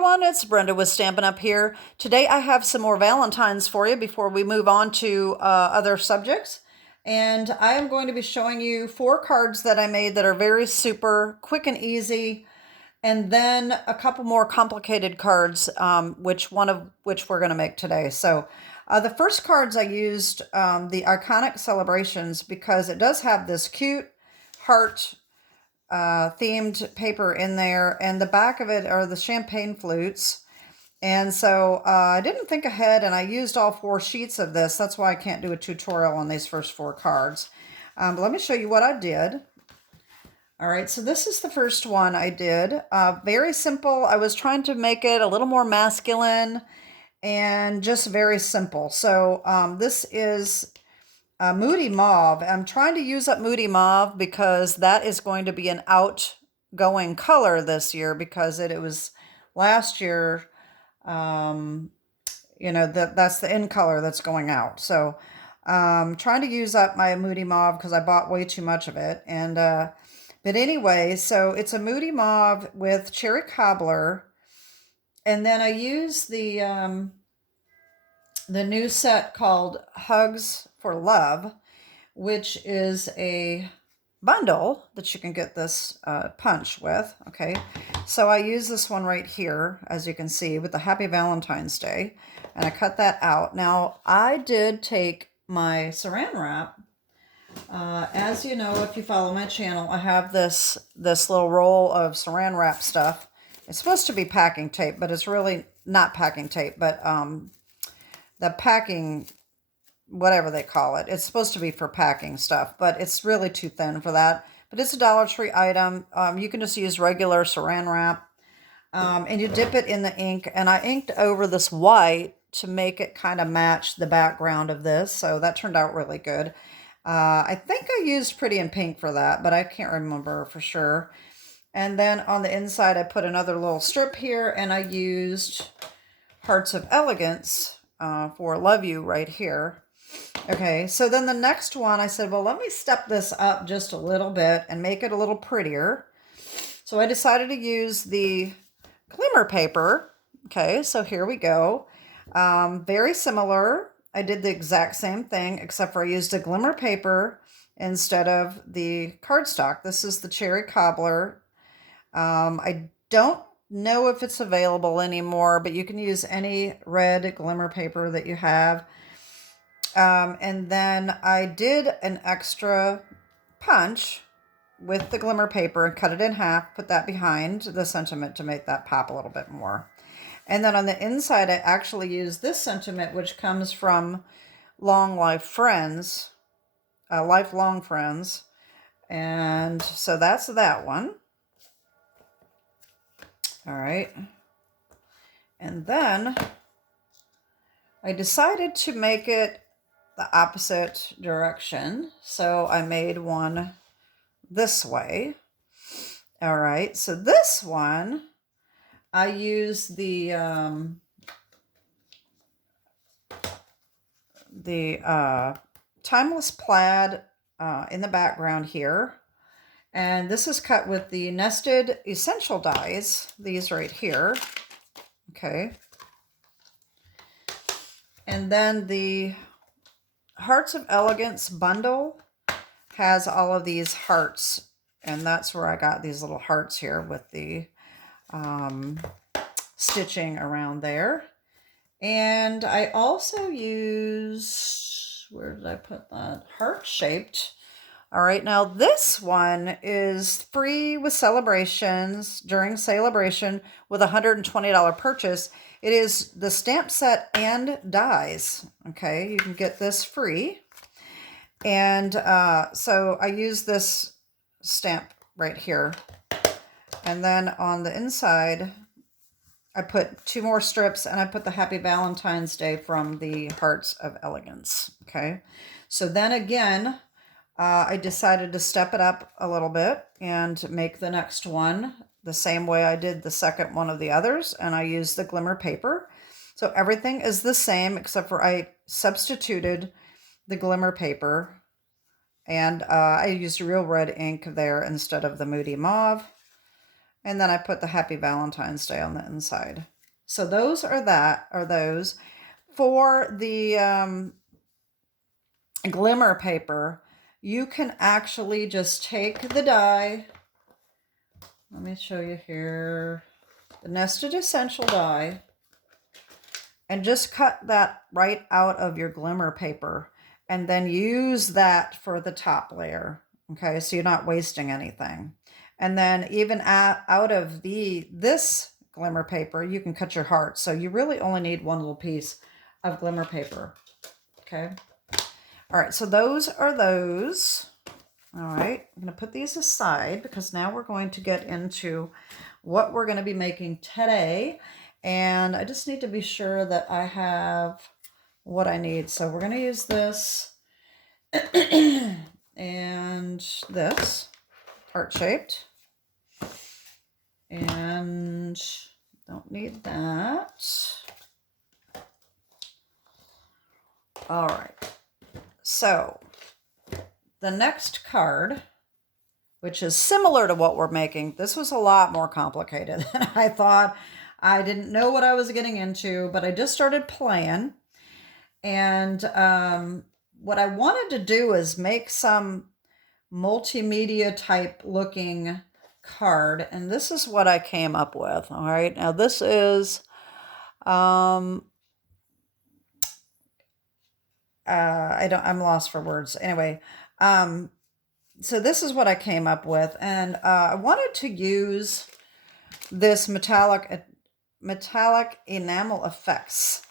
everyone, it's Brenda with Stampin' Up here. Today I have some more Valentines for you before we move on to other subjects. And I am going to be showing you 4 cards that I made that are very super quick and easy. And then a couple more complicated cards, one of which we're going to make today. So the first cards I used the Iconic Celebrations because it does have this cute heart themed paper in there, and the back of it are the champagne flutes. And so I didn't think ahead, and I used all 4 sheets of this. That's why I can't do a tutorial on these first 4 cards. But let me show you what I did. All right, so this is the first one I did. Very simple. I was trying to make it a little more masculine and just very simple. So this is Moody Mauve. I'm trying to use up Moody Mauve because that is going to be an outgoing color this year because it was last year, that's the in color that's going out. So trying to use up my Moody Mauve because I bought way too much of it. And but anyway, so it's a Moody Mauve with Cherry Cobbler. And then I use the new set called Hugs for Love, which is a bundle that you can get this punch with. Okay, so I use this one right here, as you can see, with the Happy Valentine's Day, and I cut that out. Now, I did take my saran wrap. As you know, if you follow my channel, I have this little roll of saran wrap stuff. It's supposed to be packing tape, but it's really not packing tape, but the packing, whatever they call it. It's supposed to be for packing stuff, but it's really too thin for that. But it's a Dollar Tree item. You can just use regular saran wrap, and you dip it in the ink. And I inked over this white to make it kind of match the background of this, so that turned out really good. I think I used Pretty in Pink for that, but I can't remember for sure. And then on the inside, I put another little strip here, and I used Hearts of Elegance for Love You right here. Okay, so then the next one, I said, well, let me step this up just a little bit and make it a little prettier. So I decided to use the glimmer paper. Okay, so here we go. Very similar. I did the exact same thing, except for I used a glimmer paper instead of the cardstock. This is the Cherry Cobbler. I don't know if it's available anymore, but you can use any red glimmer paper that you have. And then I did an extra punch with the glimmer paper and cut it in half, put that behind the sentiment to make that pop a little bit more. And then on the inside, I actually used this sentiment, which comes from Lifelong Friends. And so that's that one. All right. And then I decided to make it the opposite direction. So I made one this way. All right. So this one, I use the Timeless Plaid in the background here. And this is cut with the Nested Essential dies, these right here. Okay. And then the Hearts of Elegance bundle has all of these hearts. And that's where I got these little hearts here with the stitching around there. And I also used, where did I put that? Heart-shaped. All right, now this one is free with celebrations during SALE-A-BRATION with a $120 purchase. It is the stamp set and dies. Okay, you can get this free. And so I use this stamp right here. And then on the inside, I put 2 more strips, and I put the Happy Valentine's Day from the Hearts of Elegance. Okay, so then again, I decided to step it up a little bit and make the next one the same way I did the second one of the others, and I used the glimmer paper. So everything is the same except for I substituted the glimmer paper, and I used real red ink there instead of the Moody Mauve. And then I put the Happy Valentine's Day on the inside. So those are those. For the glimmer paper, you can actually just take the die. Let me show you here. The Nested Essential die. And just cut that right out of your glimmer paper. And then use that for the top layer. Okay, so you're not wasting anything. And then even out of this glimmer paper, you can cut your heart. So you really only need one little piece of glimmer paper. Okay. All right, so those are those. All right, I'm going to put these aside because now we're going to get into what we're going to be making today. And I just need to be sure that I have what I need. So we're going to use this and this, heart-shaped. And don't need that. All right. So the next card, which is similar to what we're making, this was a lot more complicated than I thought. I didn't know what I was getting into, but I just started playing. And what I wanted to do is make some multimedia type looking card. And this is what I came up with. All right. Now this is, I'm lost for words. Anyway, so this is what I came up with. And I wanted to use this metallic enamel effects.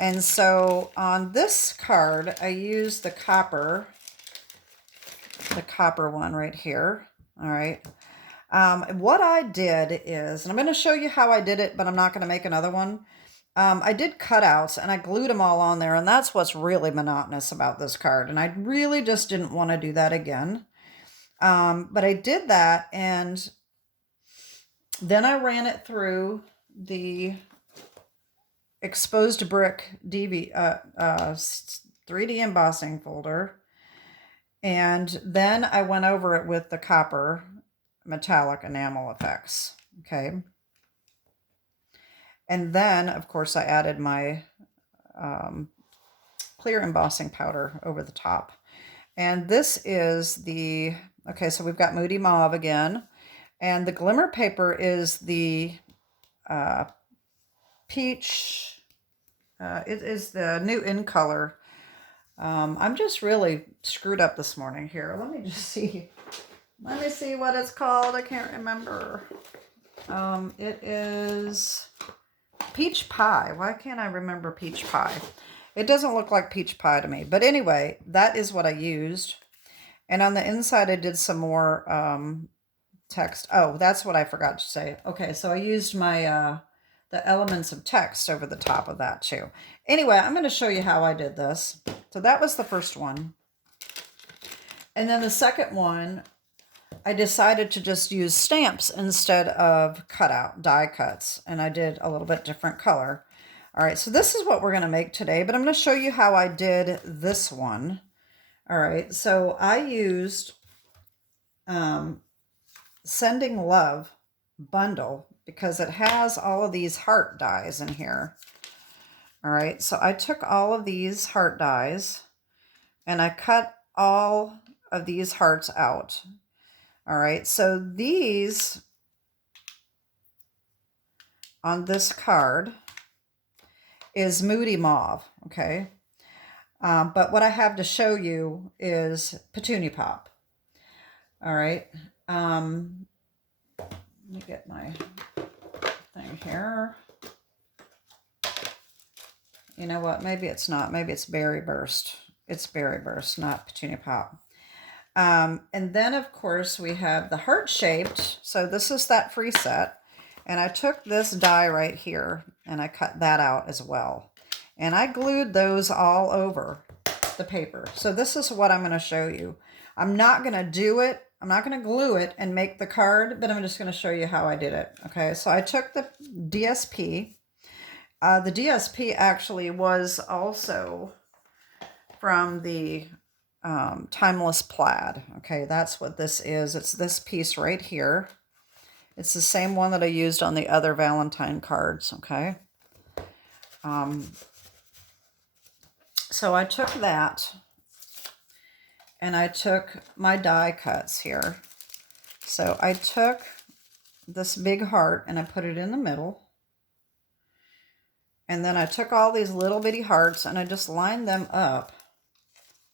And so on this card, I used the copper one right here. All right. What I did is, and I'm going to show you how I did it, but I'm not going to make another one. I did cutouts and I glued them all on there, and that's what's really monotonous about this card. And I really just didn't want to do that again. But I did that, and then I ran it through the exposed brick 3D embossing folder. And then I went over it with the copper metallic enamel effects. Okay. And then, of course, I added my clear embossing powder over the top. And this is the, okay, so we've got Moody Mauve again. And the glimmer paper is the peach. It is the new in color. I'm just really screwed up this morning here. Let me just see. Let me see what it's called. I can't remember. It is peach pie. Why can't I remember peach pie? It doesn't look like peach pie to me. But anyway, that is what I used. And on the inside, I did some more text. Oh, that's what I forgot to say. Okay, so I used my the elements of text over the top of that too. Anyway, I'm going to show you how I did this. So that was the first one. And then the second one, I decided to just use stamps instead of die cuts. And I did a little bit different color. All right, so this is what we're going to make today, but I'm going to show you how I did this one. All right, so I used Sending Love bundle because it has all of these heart dies in here. All right, so I took all of these heart dies and I cut all of these hearts out. All right, so these on this card is Moody Mauve, okay? But what I have to show you is Petunia Pop. All right. Let me get my thing here. You know what? Maybe it's not. Maybe it's Berry Burst. It's Berry Burst, not Petunia Pop. And then, of course, we have the heart-shaped. So this is that free set. And I took this die right here, and I cut that out as well. And I glued those all over the paper. So this is what I'm going to show you. I'm not going to do it. I'm not going to glue it and make the card, but I'm just going to show you how I did it. Okay, so I took the DSP. The DSP actually was also from the Timeless Plaid. Okay, that's what this is. It's this piece right here. It's the same one that I used on the other Valentine cards, okay? So I took that, and I took my die cuts here. So I took this big heart and I put it in the middle. And then I took all these little bitty hearts and I just lined them up.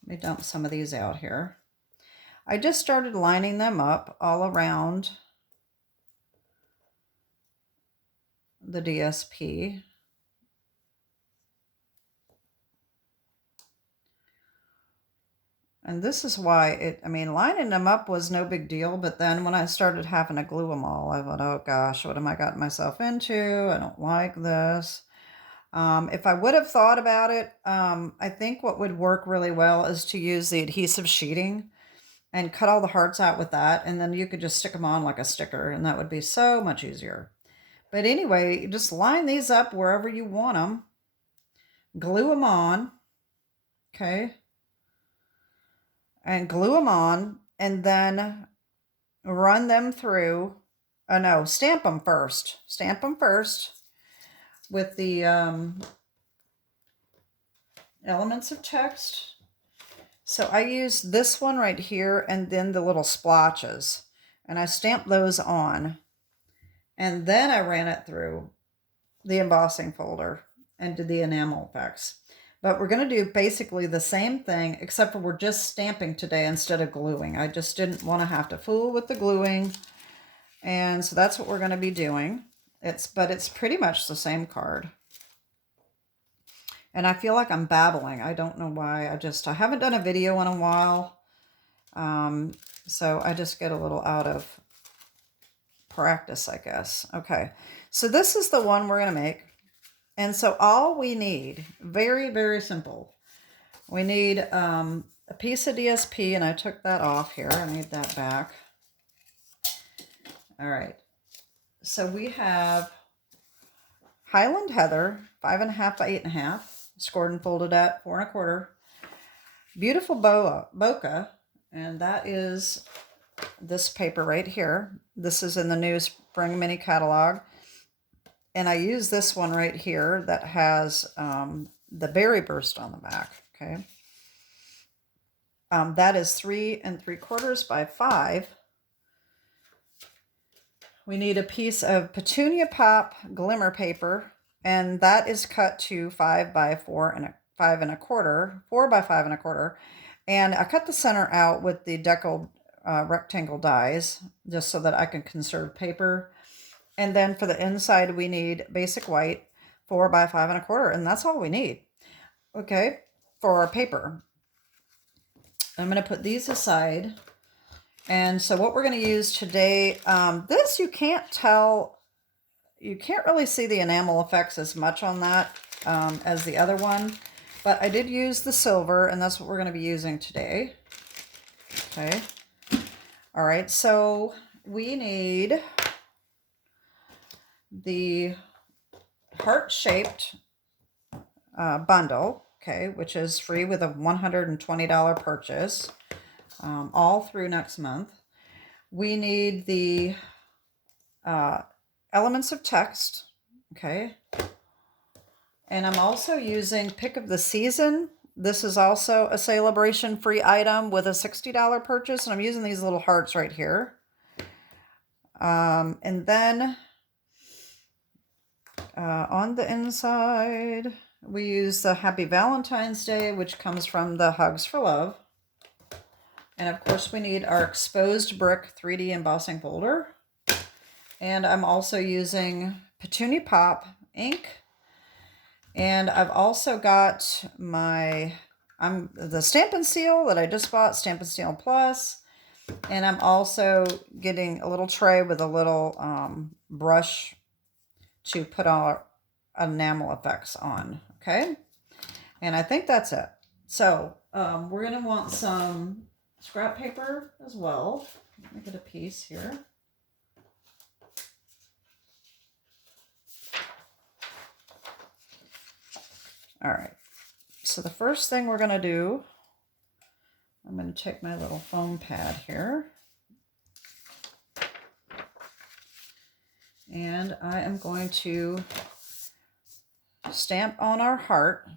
Let me dump some of these out here. I just started lining them up all around the DSP. And this is why lining them up was no big deal, but then when I started having to glue them all, I thought, oh gosh, what am I gotten myself into? I don't like this. If I would have thought about it, I think what would work really well is to use the adhesive sheeting and cut all the hearts out with that, and then you could just stick them on like a sticker, and that would be so much easier. But anyway, you just line these up wherever you want them, glue them on, okay? And glue them on, and then run them through, stamp them first. Stamp them first with the elements of text. So I used this one right here and then the little splotches. And I stamped those on. And then I ran it through the embossing folder and did the enamel effects. But we're going to do basically the same thing, except for we're just stamping today instead of gluing. I just didn't want to have to fool with the gluing. And so that's what we're going to be doing. But it's pretty much the same card. And I feel like I'm babbling. I don't know why. I haven't done a video in a while. So I just get a little out of practice, I guess. Okay. So this is the one we're going to make. And so all we need, very, very simple. We need a piece of DSP, and I took that off here. I need that back. All right. So we have Highland Heather, 5.5 by 8.5, scored and folded at 4 1/4. Beautiful bokeh, and that is this paper right here. This is in the new Spring Mini Catalog. And I use this one right here that has the berry burst on the back, okay? That is 3 3/4 by 5. We need a piece of Petunia Pop glimmer paper, and that is cut to 5 by 4 and 5 1/4, 4 by 5 1/4. And I cut the center out with the deckled rectangle dies, just so that I can conserve paper. And then for the inside, we need basic white, 4 by 5 1/4, and that's all we need, okay, for our paper. I'm going to put these aside. And so what we're going to use today, this you can't tell, you can't really see the enamel effects as much on that as the other one, but I did use the silver, and that's what we're going to be using today. Okay. All right, so we need the heart-shaped bundle, okay, which is free with a $120 purchase, all through next month. We need the elements of text, okay, and I'm also using Pick of the Season. This is also a SALE-A-BRATION free item with a $60 purchase, and I'm using these little hearts right here. And then on the inside, we use the Happy Valentine's Day, which comes from the Hugs for Love. And of course, we need our exposed brick 3D embossing folder. And I'm also using Petunia Pop ink. And I've also got the Stampin' Seal that I just bought, Stampin' Seal Plus. And I'm also getting a little tray with a little brush to put our enamel effects on, okay? And I think that's it. So we're going to want some scrap paper as well. Let me get a piece here. All right. So the first thing we're going to do, I'm going to take my little foam pad here. And I am going to stamp on our heart.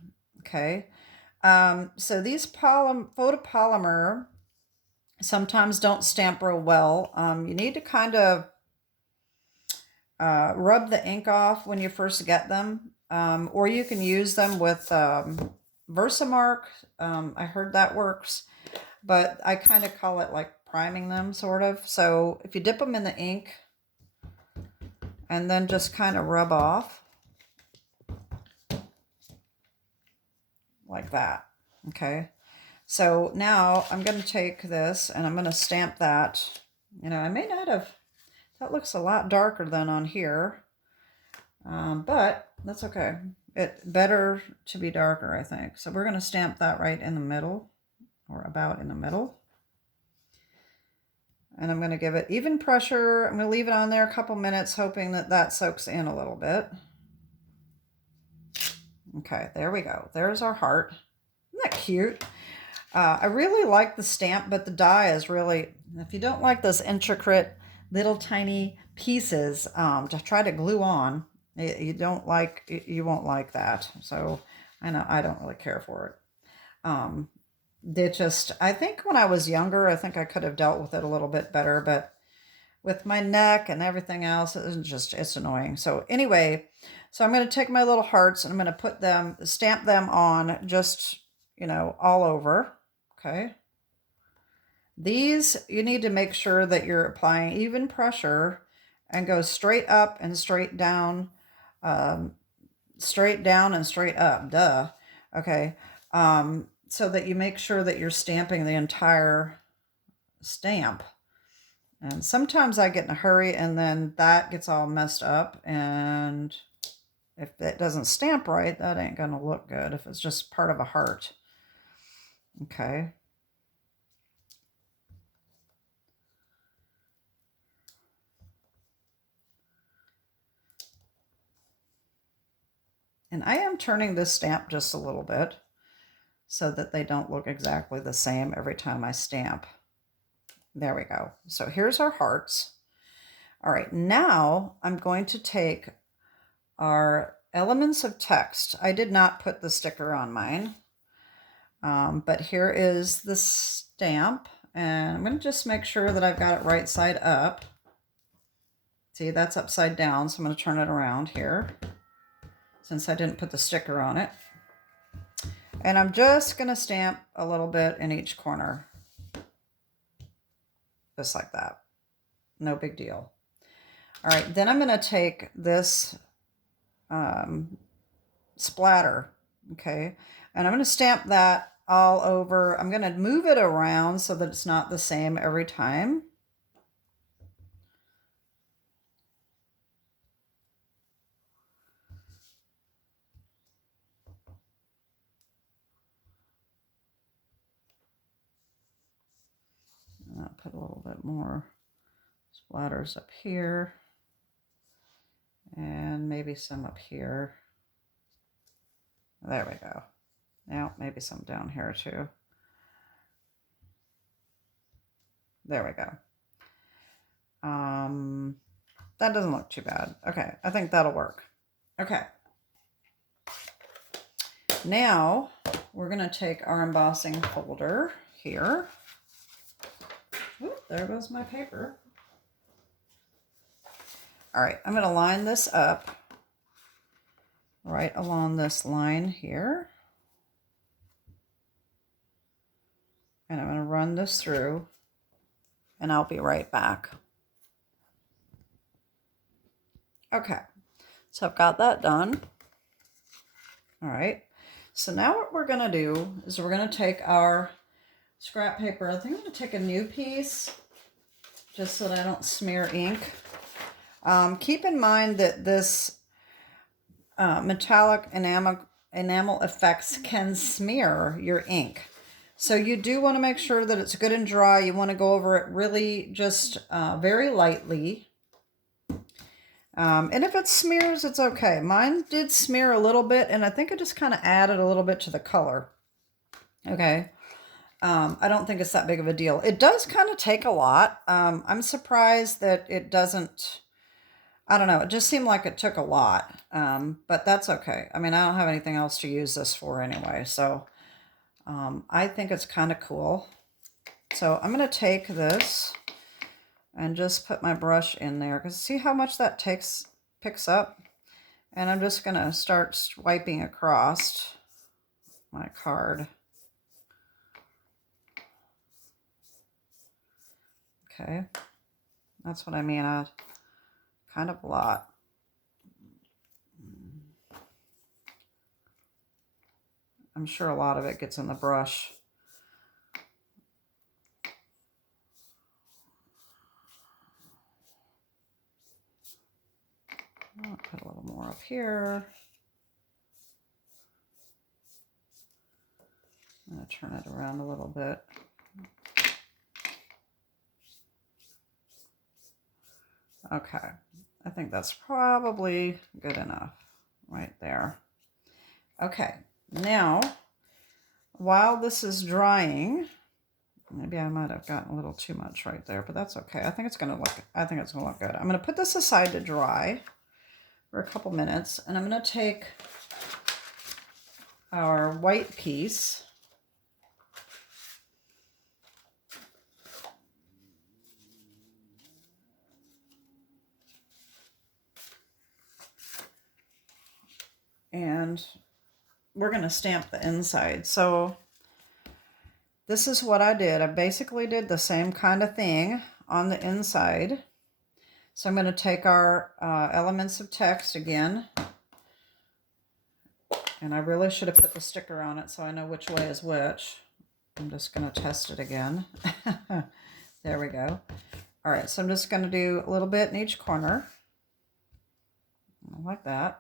Okay. So these photopolymer sometimes don't stamp real well. You need to kind of rub the ink off when you first get them, or you can use them with Versamark. I heard that works, but I kind of call it like priming them, sort of. So if you dip them in the ink and then just kind of rub off like that. Okay. So now I'm going to take this and I'm going to stamp that. You know, I may not have, that looks a lot darker than on here, but that's okay. It's better to be darker, I think. So we're going to stamp that right in the middle, or about in the middle. And I'm going to give it even pressure. I'm going to leave it on there a couple minutes, hoping that that soaks in a little bit. Okay, there we go. There's our heart. Isn't that cute? I really like the stamp, but the die is really, if you don't like those intricate little tiny pieces to try to glue on, you won't like that. So I know I don't really care for it. I think when I was younger, I think I could have dealt with it a little bit better, but with my neck and everything else, it's annoying. So anyway, so I'm going to take my little hearts and I'm going to stamp them on just, you know, all over. Okay. These, you need to make sure that you're applying even pressure and go straight up and straight down and straight up. Duh. Okay. So that you make sure that you're stamping the entire stamp. And sometimes I get in a hurry and then that gets all messed up. And if it doesn't stamp right, that ain't going to look good if it's just part of a heart. Okay. And I am turning this stamp just a little bit so that they don't look exactly the same every time I stamp. There we go. So here's our hearts. All right, now I'm going to take our elements of text. I did not put the sticker on mine, but here is the stamp. And I'm going to just make sure that I've got it right side up. See, that's upside down, so I'm going to turn it around here since I didn't put the sticker on it. And I'm just going to stamp a little bit in each corner. Just like that. No big deal. All right, then I'm going to take this splatter, okay? And I'm going to stamp that all over. I'm going to move it around so that it's not the same every time. I'll put a little bit more splatters up here and maybe some up here. There we go. Now maybe some down here too. There we go. That doesn't look too bad. Okay, I think that'll work. Okay. Now we're going to take our embossing folder here. Oop, there goes my paper. All right, I'm going to line this up right along this line here. And I'm going to run this through and I'll be right back. Okay, so I've got that done. All right, so now what we're going to do is we're going to take our scrap paper. I think I'm going to take a new piece just so that I don't smear ink. Keep in mind that this metallic enamel effects can smear your ink. So you do want to make sure that it's good and dry. You want to go over it really just very lightly. And if it smears, it's okay. Mine did smear a little bit, and I think I just kind of added a little bit to the color. Okay. I don't think it's that big of a deal. It does kind of take a lot. I'm surprised that it doesn't I don't know. It just seemed like it took a lot, but that's okay. I mean, I don't have anything else to use this for anyway, so I think it's kind of cool. So I'm going to take this and just put my brush in there, because see how much that picks up? And I'm just going to start swiping across my card. Okay, that's what I mean. Kind of a lot. I'm sure a lot of it gets in the brush. I'll put a little more up here. I'm going to turn it around a little bit. Okay, I think that's probably good enough right there. Okay, now while this is drying, maybe I might have gotten a little too much right there, but that's okay. I think it's gonna look good. I'm gonna put this aside to dry for a couple minutes, and I'm gonna take our white piece and we're going to stamp the inside. So this is what I did. I basically did the same kind of thing on the inside. So I'm going to take our elements of text again. And I really should have put the sticker on it so I know which way is which. I'm just going to test it again. There we go. All right, so I'm just going to do a little bit in each corner. Like that.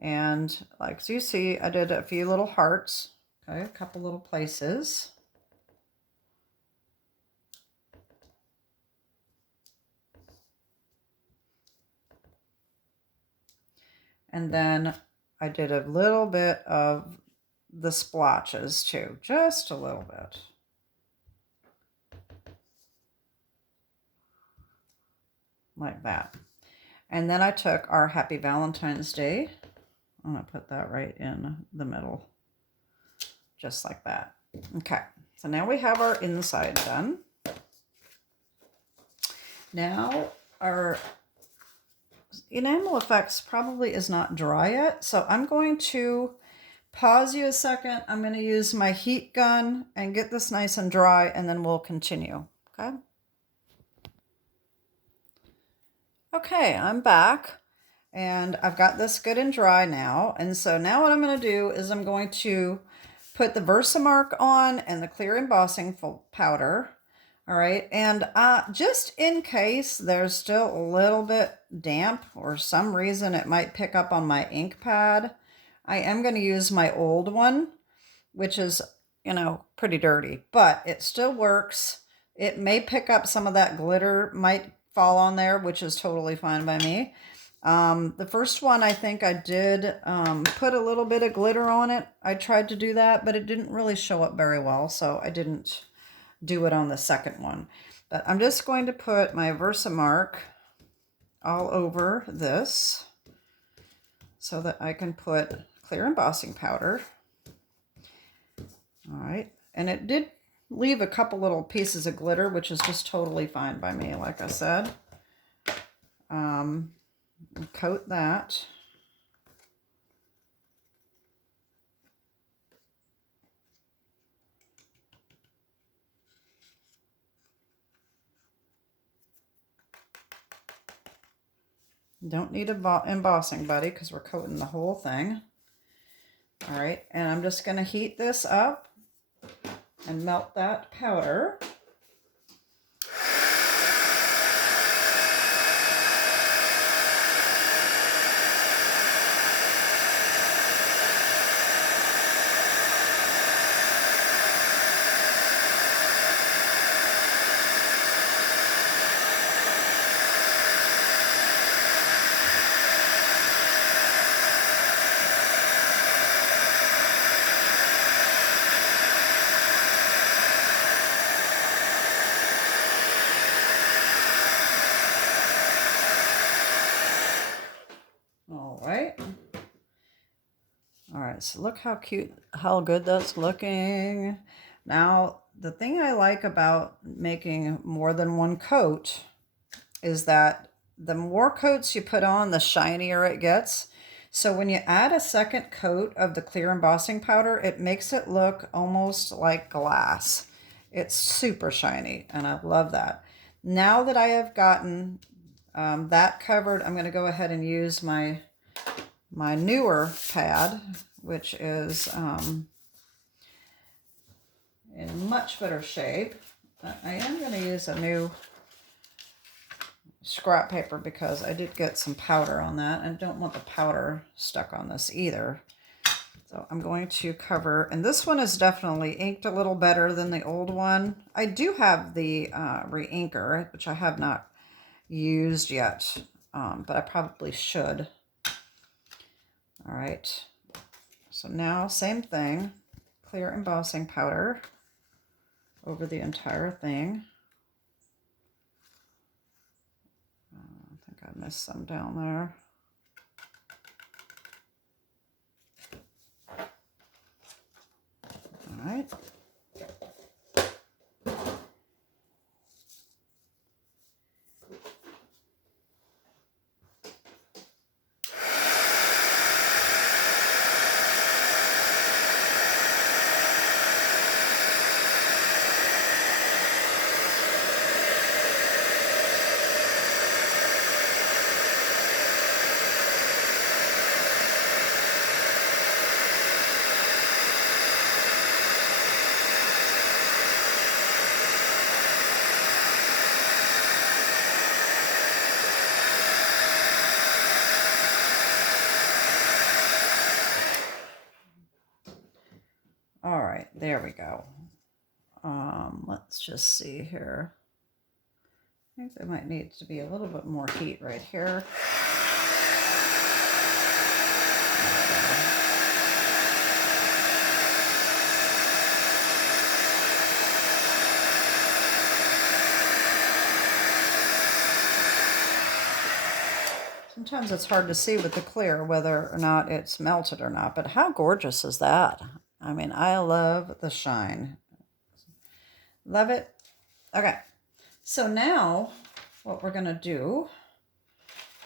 And like so you see, I did a few little hearts, okay, a couple little places. And then I did a little bit of the splotches too, just a little bit. Like that. And then I took our Happy Valentine's Day. I'm going to put that right in the middle, just like that. Okay, so now we have our inside done. Now our enamel effects probably is not dry yet, so I'm going to pause you a second. I'm going to use my heat gun and get this nice and dry, and then we'll continue, okay? Okay, I'm back. And I've got this good and dry now. And so now what I'm going to do is I'm going to put the Versamark on and the clear embossing powder. All right. And just in case there's still a little bit damp or some reason it might pick up on my ink pad, I am going to use my old one, which is, you know, pretty dirty, but it still works. It may pick up some of that glitter, might fall on there, which is totally fine by me. The first one, I think I did put a little bit of glitter on it. I tried to do that, but it didn't really show up very well, so I didn't do it on the second one. But I'm just going to put my Versamark all over this so that I can put clear embossing powder. All right, and it did leave a couple little pieces of glitter, which is just totally fine by me, like I said. Coat that. Don't need embossing buddy because we're coating the whole thing. All right, and I'm just going to heat this up and melt that powder. All right. All right, so look how cute, how good that's looking. Now, the thing I like about making more than one coat is that the more coats you put on, the shinier it gets. So when you add a second coat of the clear embossing powder, it makes it look almost like glass. It's super shiny, and I love that. Now that I have gotten that covered, I'm going to go ahead and use my newer pad, which is in much better shape. I am going to use a new scrap paper because I did get some powder on that and don't want the powder stuck on this either. So I'm going to cover, and this one is definitely inked a little better than the old one. I do have the re-inker, which I have not used yet, but I probably should. All right, so now same thing, clear embossing powder over the entire thing. I think I missed some down there. All right. All right, there we go. Let's just see here. I think there might need to be a little bit more heat right here. Sometimes it's hard to see with the clear whether or not it's melted or not, but how gorgeous is that? I mean, I love the shine. Love it. Okay, so now what we're going to do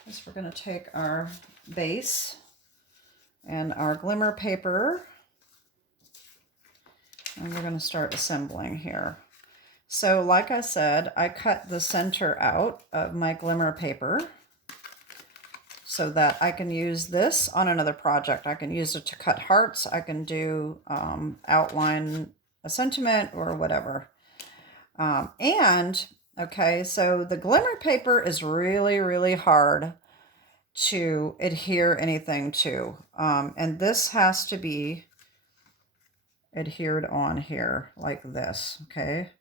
is we're going to take our base and our glimmer paper, and we're going to start assembling here. So like I said, I cut the center out of my glimmer paper so that I can use this on another project. I can use it to cut hearts. I can do outline a sentiment or whatever. Okay, so the glimmer paper is really, really hard to adhere anything to. And this has to be adhered on here like this, okay?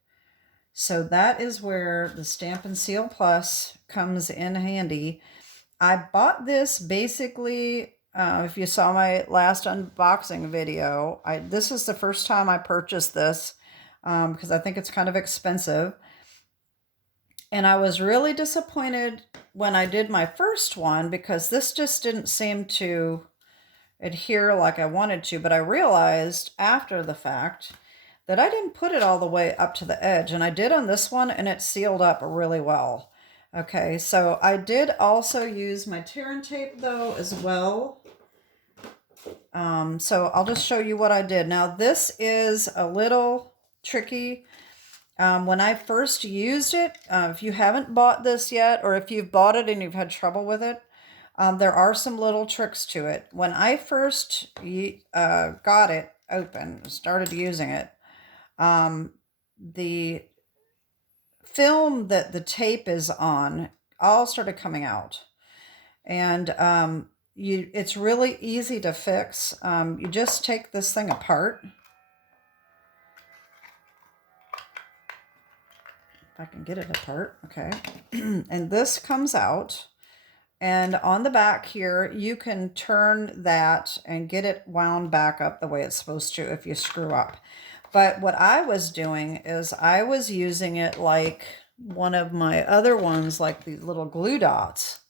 So that is where the Stampin' Seal Plus comes in handy. I bought this basically, if you saw my last unboxing video, this is the first time I purchased this because I think it's kind of expensive. And I was really disappointed when I did my first one because this just didn't seem to adhere like I wanted to. But I realized after the fact that I didn't put it all the way up to the edge. And I did on this one, and it sealed up really well. Okay, so I did also use my tear and tape though as well. So I'll just show you what I did. Now this is a little tricky. When I first used it, if you haven't bought this yet, or if you've bought it and you've had trouble with it, there are some little tricks to it. When I first got it open, started using it, the film that the tape is on all started coming out. And it's really easy to fix. You just take this thing apart. If I can get it apart, okay. And this comes out. And on the back here, you can turn that and get it wound back up the way it's supposed to if you screw up. But what I was doing is I was using it like one of my other ones, like these little glue dots.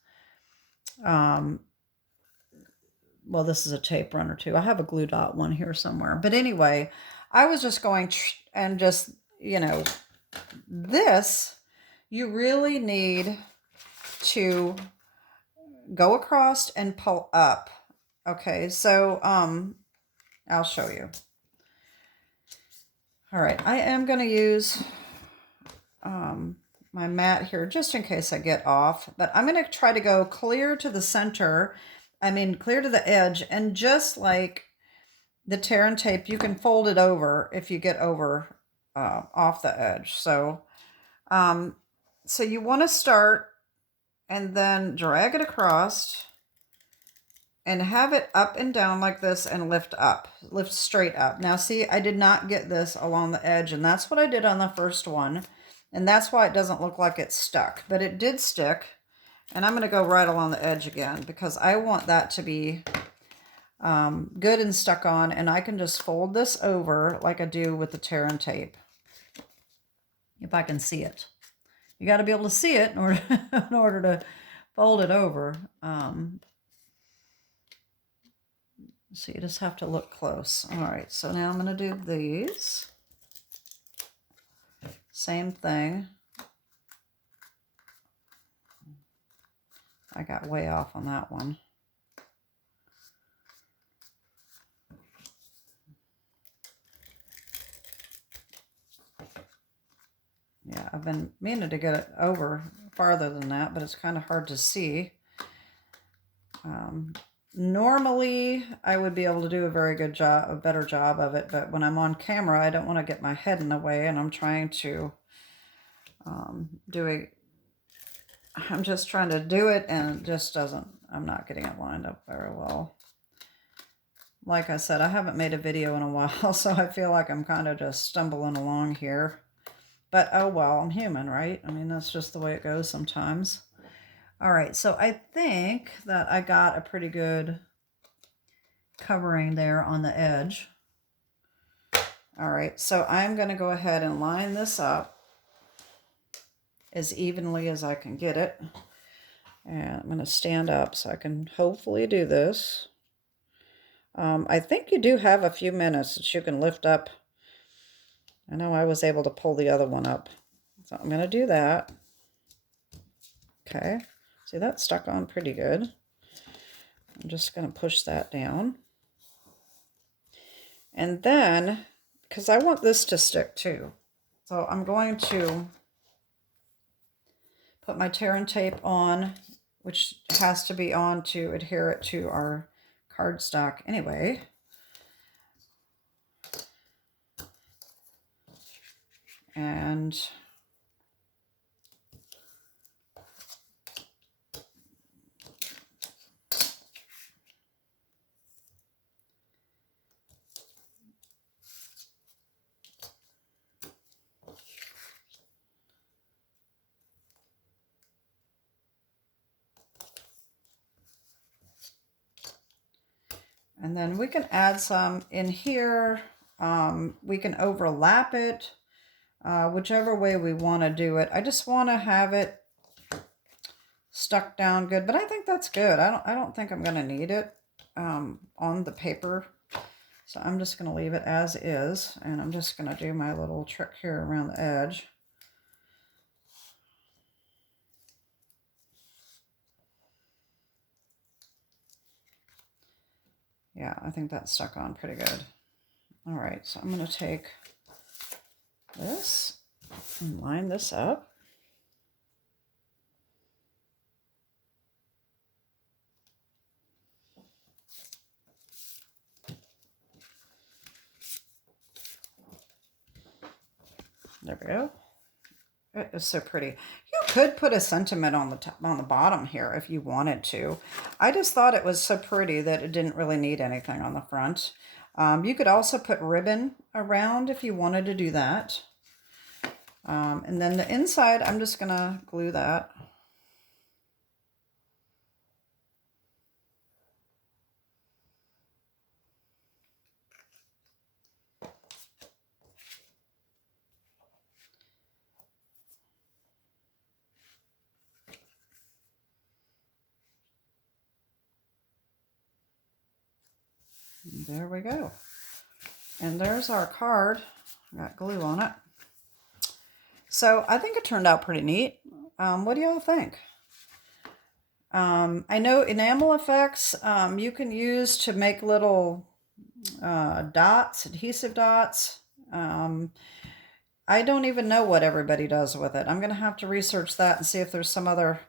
well, this is a tape runner too. I have a glue dot one here somewhere. But anyway, I was just going and just, you know, this, you really need to go across and pull up. Okay, so I'll show you. All right, I am going to use my mat here just in case I get off, but I'm going to try to go clear to the center, clear to the edge, and just like the tear and tape, you can fold it over if you get over off the edge. So, so you want to start and then drag it across and have it up and down like this and lift up, lift straight up. Now see, I did not get this along the edge, and that's what I did on the first one. And that's why it doesn't look like it's stuck, but it did stick. And I'm going to go right along the edge again because I want that to be good and stuck on. And I can just fold this over like I do with the tear and tape. If I can see it. You got to be able to see it in order to fold it over. So you just have to look close. All right, so now I'm going to do these. Same thing. I got way off on that one. Yeah, I've been meaning to get it over farther than that, but it's kind of hard to see. Normally, I would be able to do a very good job, a better job of it, but when I'm on camera, I don't want to get my head in the way, and I'm trying to I'm just trying to do it, and it just doesn't, I'm not getting it lined up very well. Like I said, I haven't made a video in a while, so I feel like I'm kind of just stumbling along here. But oh well, I'm human, right? I mean, that's just the way it goes sometimes. All right, so I think that I got a pretty good covering there on the edge. All right, so I'm going to go ahead and line this up as evenly as I can get it. And I'm going to stand up so I can hopefully do this. I think you do have a few minutes that you can lift up. I know I was able to pull the other one up. So I'm going to do that. Okay. See, that's stuck on pretty good. I'm just going to push that down. And then, because I want this to stick too, so I'm going to put my tear and tape on, which has to be on to adhere it to our cardstock anyway. And then we can add some in here. We can overlap it, whichever way we want to do it. I just want to have it stuck down good, but I think that's good. I don't think I'm going to need it on the paper. So I'm just going to leave it as is, and I'm just going to do my little trick here around the edge. Yeah, I think that's stuck on pretty good. All right, so I'm going to take this and line this up. There we go. It is so pretty. You could put a sentiment on the top, on the bottom here if you wanted to. I just thought it was so pretty that it didn't really need anything on the front. You could also put ribbon around if you wanted to do that. And then the inside, I'm just going to glue that. There we go. And there's our card. Got glue on it. So I think it turned out pretty neat. What do y'all think? I know enamel effects you can use to make little dots, adhesive dots. I don't even know what everybody does with it. I'm going to have to research that and see if there's some other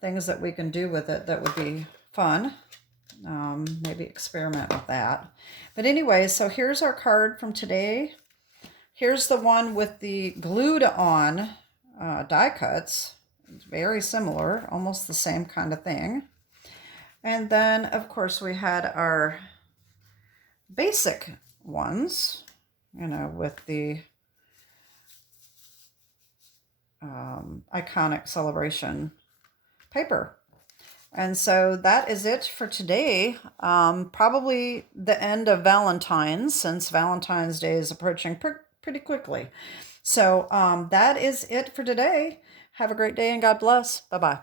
things that we can do with it that would be fun. Maybe experiment with that. But anyway, so here's our card from today. Here's the one with the glued on die cuts. It's very similar, almost the same kind of thing. And then, of course, we had our basic ones, you know, with the iconic celebration paper. And so that is it for today. Probably the end of Valentine's, since Valentine's Day is approaching pretty quickly. So that is it for today. Have a great day and God bless. Bye-bye.